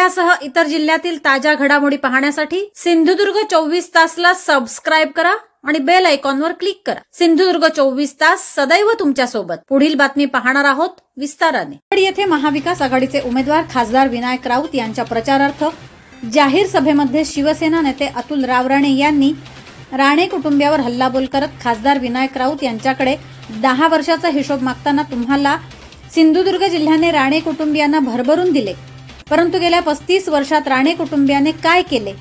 जिल्ह्यासह इतर जिल्ह्यातील ताज्या घडामोडी पाहण्यासाठी सिंधुदुर्ग 24 तासला सबस्क्राइब करा आणि बेल आयकॉनवर क्लिक करा। सिंधुदुर्ग 24 तास सदैव तुमच्या सोबत। पुढील बातमी पाहणार आहोत विस्ताराने। येथे महाविकास आघाडीचे उमेदवार खासदार विनायक राऊत यांच्या प्रचारार्थ जाहीर सभेमध्ये शिवसेना नेते अतुल राव यांनी राणे कुटुंबियावर हल्लाबोल करत खासदार विनायक राऊत यांच्याकडे 10 वर्षाचा हिशोब मागताना तुम्हाला सिंधुदुर्ग जिल्ह्याने राणे कुटुंबियांना भरभरून दिले, परंतु गेल्या 35 वर्षात राणे कुटुंबियाने काय केले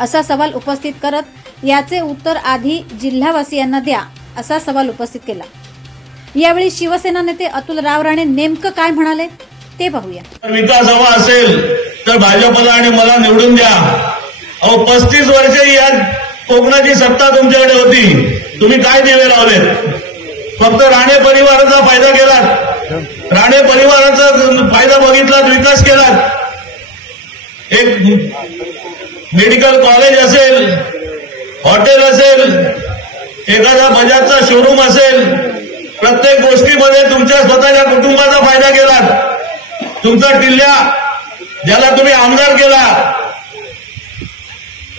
असा सवाल उपस्थित करत याचे उत्तर आधी जिल्हावासियांना द्या असा सवाल उपस्थित केला। यावेळी शिवसेना नेते अतुल राव राणे नेमकं काय म्हणाले ते पाहूया। विकास हवा असेल तर भाजपला आणि मला निवडून द्या। 35 वर्षे या कोकणाची सत्ता तुमच्याकडे होती, तुम्ही काय दिवे लावलेत? फक्त राणे परिवाराचा फायदा केलात, राणे परिवाराचा फायदा बघितलात, विकास केलात। एक मेडिकल कॉलेज असेल, हॉटेल असेल, एखादा बजाजचा शोरूम असेल, प्रत्येक गोष्टीमध्ये तुमच्या स्वतःच्या कुटुंबाचा फायदा केलात। तुमचा टिल्ल्या ज्याला तुम्ही आमदार केला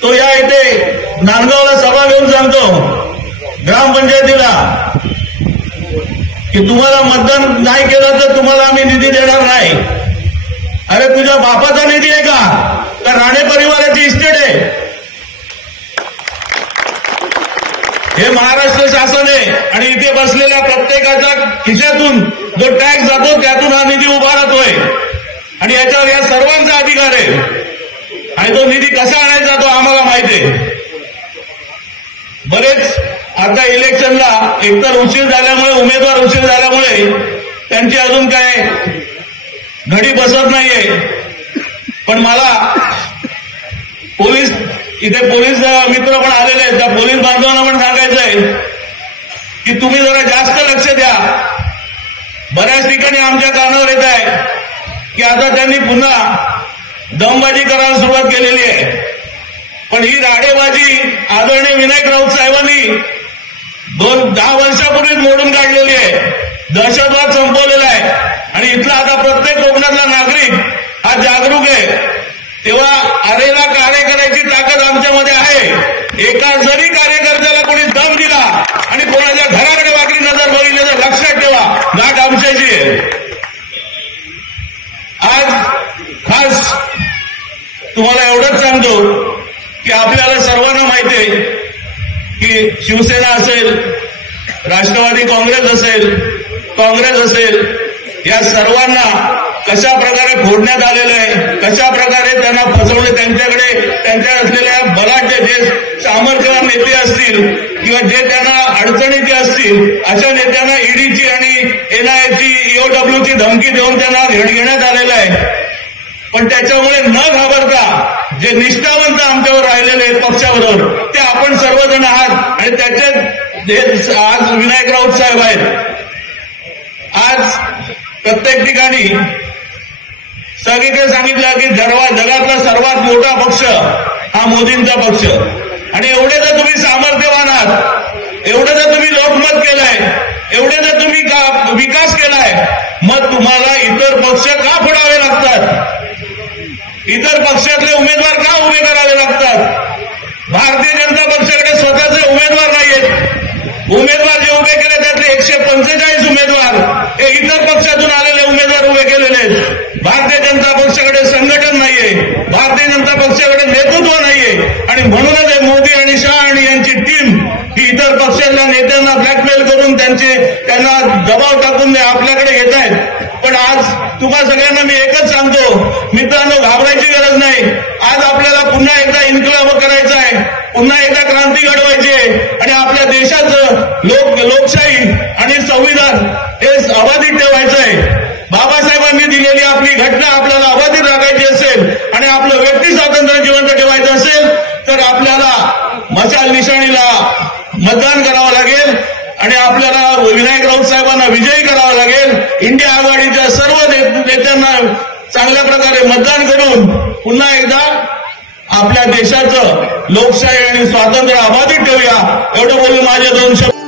तो या इथे नांदगावला सभा घेऊन सांगतो ग्रामपंचायतीला की तुम्हाला मतदान नाही केलं तर तुम्हाला आम्ही निधी देणार नाही। अरे तुझ्या बापाचा निधी आहे का? तर राणे परिवाराची इस्टेट आहे? हे महाराष्ट्र शासन आहे आणि इथे बसलेल्या प्रत्येकाच्या खिशातून जो टॅक्स जातो त्यातून हा निधी उभा राहतोय आणि याच्यावर या सर्वांचा अधिकार आहे आणि तो निधी कसा आणायचा तो आम्हाला माहिती आहे। बरेच आता इलेक्शनला एकतर उशीर झाल्यामुळे, उमेदवार उशीर झाल्यामुळे त्यांची अजून काय घडी बसत नाहीये, पण मला इथे पोलीस मित्र पण आलेले आहेत, त्या पोलीस बांधवांना पण सांगायचंय की तुम्ही जरा जास्त लक्ष द्या। बऱ्याच ठिकाणी आमच्या कानावर येत आहे की आता त्यांनी पुन्हा दमबाजी करायला सुरुवात केलेली आहे, पण ही राडेबाजी आदरणीय विनायक राऊत साहेबांनी 10 वर्षापूर्वीच मोडून काढलेली आहे, दहशतवाद संपवलेला आहे आणि इथला आता प्रत्येक कोकणातला नागरिक हा जागरूक आहे। तेव्हा अरेला कार्य करायची ताकद आमच्यामध्ये आहे। एका जरी कार्यकर्त्याला कोणी दम दिला आणि कोणाच्या घराकडे वाकडी नजर बघितली तर लक्षात ठेवा, गाठ आमच्याची आहे। आज खास तुम्हाला एवढंच सांगतो की आपल्याला सर्वांना माहिती आहे की शिवसेना असेल, राष्ट्रवादी काँग्रेस असेल, या सर्वांना कशा प्रकारे फोडण्यात आलेलं आहे, कशा प्रकारे त्यांना फसवले, त्यांच्या असलेल्या बलाढ्य जे सामर्थ्यवान नेते असतील किंवा जे त्यांना अडचणीचे असतील अशा नेत्यांना ईडीची आणि एनआयची, ईओडब्ल्यूची धमकी देऊन त्यांना घेण्यात आलेलं आहे। पण त्याच्यामुळे न घाबरता जे निष्ठावंत आमच्यावर राहिलेले आहेत पक्षाबरोबर ते आपण सर्वजण आहात आणि त्याच्यात आज विनायक राऊत साहेब आहेत। आज प्रत्येक ठिकाणी सगळीकडे सांगितलं की जगातला सर्वात मोठा पक्ष हा मोदींचा पक्ष आणि एवढे जर तुम्ही सामर्थ्यवान आहात, एवढे जर तुम्ही लोकमत केलंय, एवढे जर तुम्ही विकास केलाय, मग तुम्हाला इतर पक्ष का फोडावे लागतात? इतर पक्षातले उमेदवार का उभे करावे लागतात? भारतीय जनता पक्षाकडे स्वतःचे उमेदवार नाहीयेत। उमेदवार जे उभे केले त्यातले 145 उमेदवार हे इतर पक्षातून आलेले उमेदवार उभे केलेले आहेत। भारतीय जनता पक्षाकडे संघटन नाहीये, भारतीय जनता पक्षाकडे नेतृत्व नाहीये आणि म्हणूनच मोदी आणि शाह आणि यांची टीम ही इतर पक्षातल्या नेत्यांना ब्लॅकमेल करून त्यांना दबाव टाकून आपल्याकडे घेत आहेत। पण आज तुम्हा सगळ्यांना मी एकच सांगतो मित्रांनो, घाबरायची गरज नाही। आज आपल्याला पुन्हा एकदा इन्क्लाब करायचा आहे, पुन्हा एकदा क्रांती घडवायची आहे आणि आपल्या देशाचं लोकशाही आणि संविधान हे अबाधित ठेवायचं आहे। बाबासाहेबांनी दिलेली आपली घटना आपल्याला अबाधित राखायची असेल आणि आपलं व्यक्ती स्वातंत्र्य जिवंत ठेवायचं असेल तर आपल्याला मशाल निशाणीला मतदान करावं लागेल आणि आपल्याला विनायक राऊत साहेबांना विजयी करावं लागेल। इंडिया आघाडीच्या सर्व नेत्यांना चांगल्या प्रकारे मतदान करून पुन्हा एकदा आपल्या देशाचं लोकशाही आणि स्वातंत्र्य अबाधित ठेवूया। एवढं बोलून माझे 2 शब्द